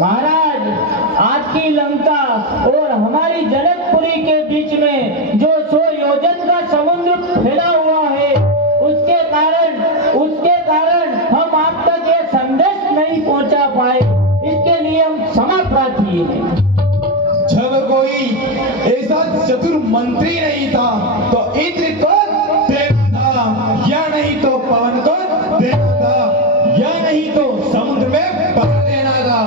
महाराज, आपकी लंका और हमारी जनकपुरी के बीच में जो 100 योजन का समुद्र फैला हुआ है, उसके कारण हम आप तक ये संदेश नहीं पहुंचा पाए। इसके लिए हम क्षमा प्रार्थी हैं। जब कोई ऐसा चतुर मंत्री नहीं था तो इंद्र को देना था, या नहीं तो पवन को देना था, या नहीं तो समुद्र में बहा देना था।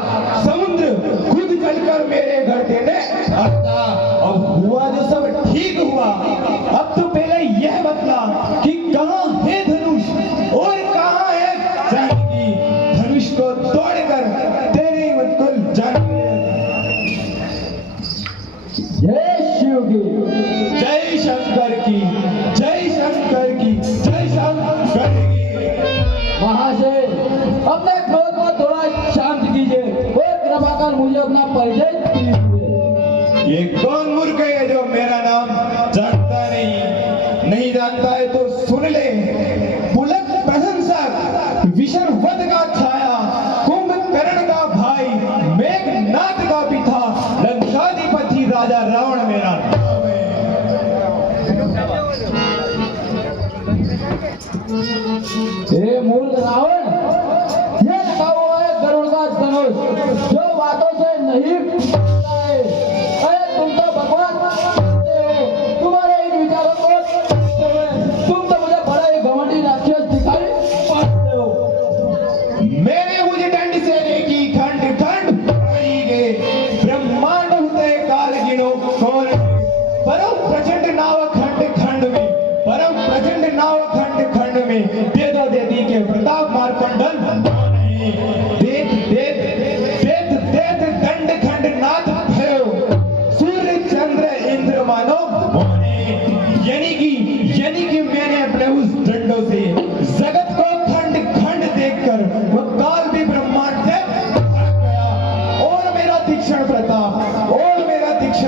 समुद्र खुद चलकर मेरे घर देने आता। अब हुआ जो सब ठीक हुआ। अब तो पहले यह बतला कि कहाँ है धनुष और कहाँ है जानकी। धनुष को तोड़कर तेरे मत को जाने। जय शिव की, जय शंकर की, जय शंकर की, जय शंकर की। महाशय, अपने क्रोध को थोड़ा शांत कीजिए और कृपा कर मुझे अपना परिचय दीजिए। ये कौन मूर्ख है जो मेरा नाम जानता नहीं जानता है तो सुन ले। पुलक प्रशंसक, विशर्वत का छाया, कुंभकर्ण का भाई, मेघनाथ का पिता, लंकाधिपति राजा रावण मेरा नाम है। हे मूर्ख रावण, ये रखा हुआ है गरुड़ का धनुष जो बातों से नहीं टूटता है। अरे तुम तो बकवास करते हो। तुम्हारे इन विचारों को तुम तो मुझे बड़ा ही घमंडी राक्षस दिखाई पड़ते हो। मेरे मुझे दंड सेने की खंड खंड पढ़ाई गए। ब्रह्मांड होते काल गिनो कौन, परम प्रचंड नाव खंड खंड में, परम प्रचंड नाव खंड खंड में, दे दो देदी के प्रताप मार्कंडल देत देत देत देत दंड खंड नाथ भयो, सूर्य चंद्र इंद्र मानो मोने। यानी कि मैंने अपने उस दंडों से जगत को खंड खंड देखकर वो काल भी ब्रह्मांड से भाग गया। और मेरा तीक्ष्ण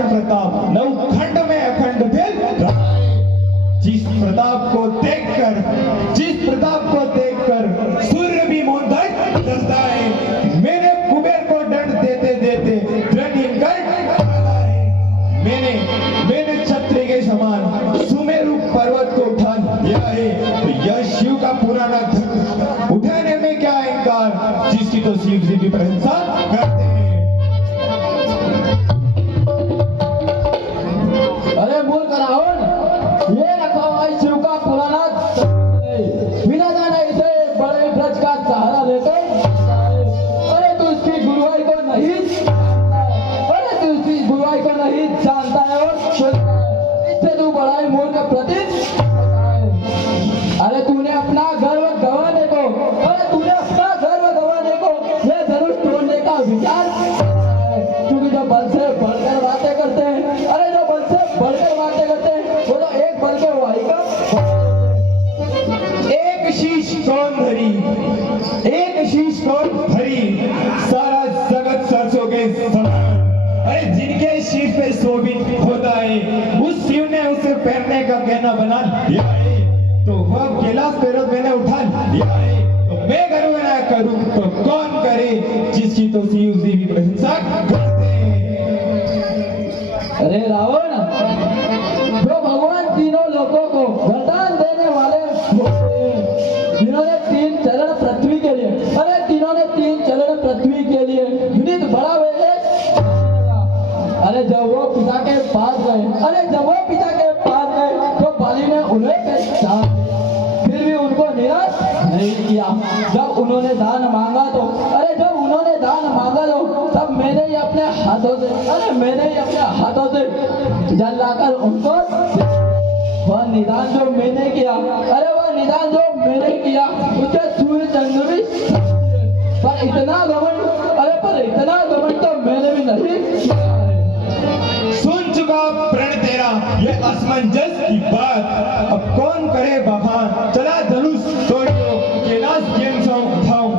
प्रताप नौ खंड में अखंड भेद रहा है। जिस प्रताप को देखकर सूर्य भी मोहन डरता है। मैंने कुबेर को दंड देते देते दृढ़ कर डाला है। मैंने छत्री के समान सुमेरु पर्वत को उठा लिया है। तो यह शिव का पुराना धर्म, उठाने में क्या इनकार, जिसकी तो शिव जी की प्रशंसा करते हैं। अरे मूर्ख रावण, ये रखा हुआ है शिव का पुराना धनुष। बिना जाने इसे बड़े ब्रज का सहारा लेकर अरे तू इसकी गुरुवाई को नहीं जानता है। अरे तू इसकी गुरुवाई को नहीं जानता है और सुनता है। इससे तू बड़ा ही मूर्ख प्रतीत होता है। अरे तूने अपना गर्व गंवाने को ये धनुष तोड़ने का विचार है। क्योंकि जो बल से बढ़कर बातें करते हैं, अरे जो बल से बढ़कर बातें करते हैं वो तो एक बल के वाही का एक शीश कौन धरी, सारा जगत सरसों के समान। अरे जिनके शीश पे शोभित होता है, उस शिव ने उसे पहनने का गहना बना लिया है। तो वह कैलाश पर्वत मैंने उठा लिया है। तो मैं करूँ ना करूँ तो कौन करे, जिसकी तो शिव जी भी प्रशंसा करते हैं। अरे रावण, जो भगवान तीनों लोगों को वरदान देने वाले होते हैं, जिन्होंने 3 चरण पृथ्वी के लिए, अरे तीनों ने 3 चरण पृथ्वी के लिए विदित बड़ा वेले। अरे जब वो पिता के पास गए तो बाली ने उन्हें पहचान लिया, फिर भी उनको निराश नहीं किया। जब उन्होंने दान मांगा तो तब मैंने ही अपने हाथों से जल लाकर उनको वह निदान जो मैंने किया उसे सूर्य चंद्र भी पर इतना घमंड तो मैंने भी नहीं किया है। सुन चुका प्रण तेरा ये असमंजस की बात। अब कौन करे बखान, चला धनुष तोड़ दो, कैलाश गेम सौ उठाऊं।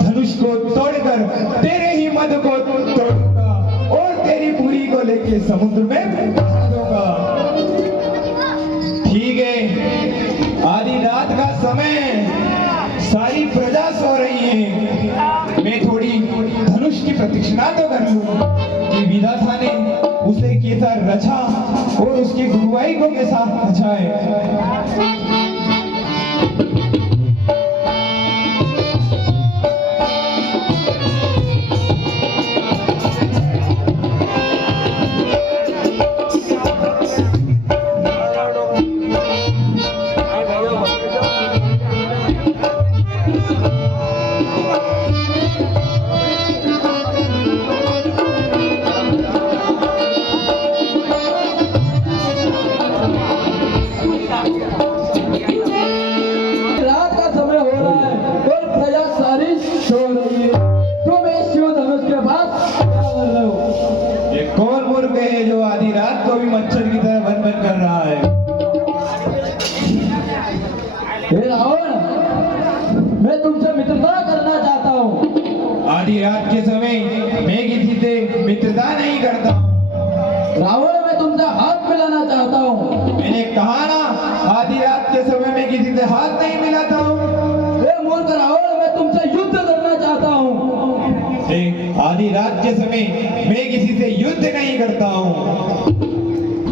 धनुष को तोड़कर तेरे ही मद को तोड़ूंगा और तेरी पूरी को लेके समुद्र में बहा दूंगा। ठीक है, आधी रात का समय, सारी प्रजा सो रही है। मैं थोड़ी धनुष की प्रतीक्षणा तो कर लूं कि विधाता ने उसे कैसा रचा और उसकी गुरुवाई को कैसा रचा है। रात का समय हो रहा है और प्रजा सारी सो रही है। तुम इस शिव धनुष के पास क्या कर रहे हो? ये कौन मूर्ख है जो आधी रात को भी मच्छर की तरह भन भन कर रहा है। हे रावण, मैं तुमसे मित्रता करना चाहता हूँ। आधी रात के समय मैं किसी से मित्रता नहीं करता। रावण, मैं तुमसे हाथ मिलाना चाहता हूँ। मैंने कहा ना, आधी रात के समय में किसी से हाथ नहीं मिलाता हूँ। हे मूर्ख रावण, मैं तुमसे युद्ध करना चाहता हूँ। आधी रात के समय मैं किसी से युद्ध नहीं करता हूँ।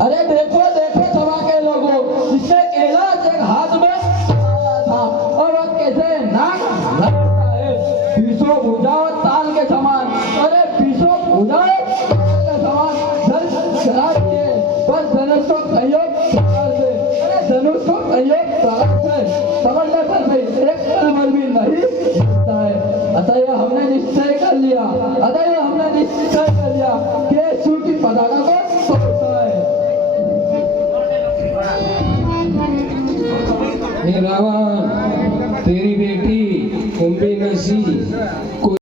अरे देखो देखो सभा के लोगों, इसने कैलाश एक हाथ में आया था और वह कैसे नाक रखता है, बीसों भुजाओं ताल के समान। अरे बीसों भुजाएं ताल के समान धनुष चलाती है, पर धनुष को संयोग प्रकार से, अरे धनुष को संयोग प्रकार से समझने पर भी एक पल भी नहीं गिरता है। अतः हमने निश्चय कर लिया, अतः हमने निश्चय कर लिया कि शिव की पताका को तोड़ना है। हे रावण,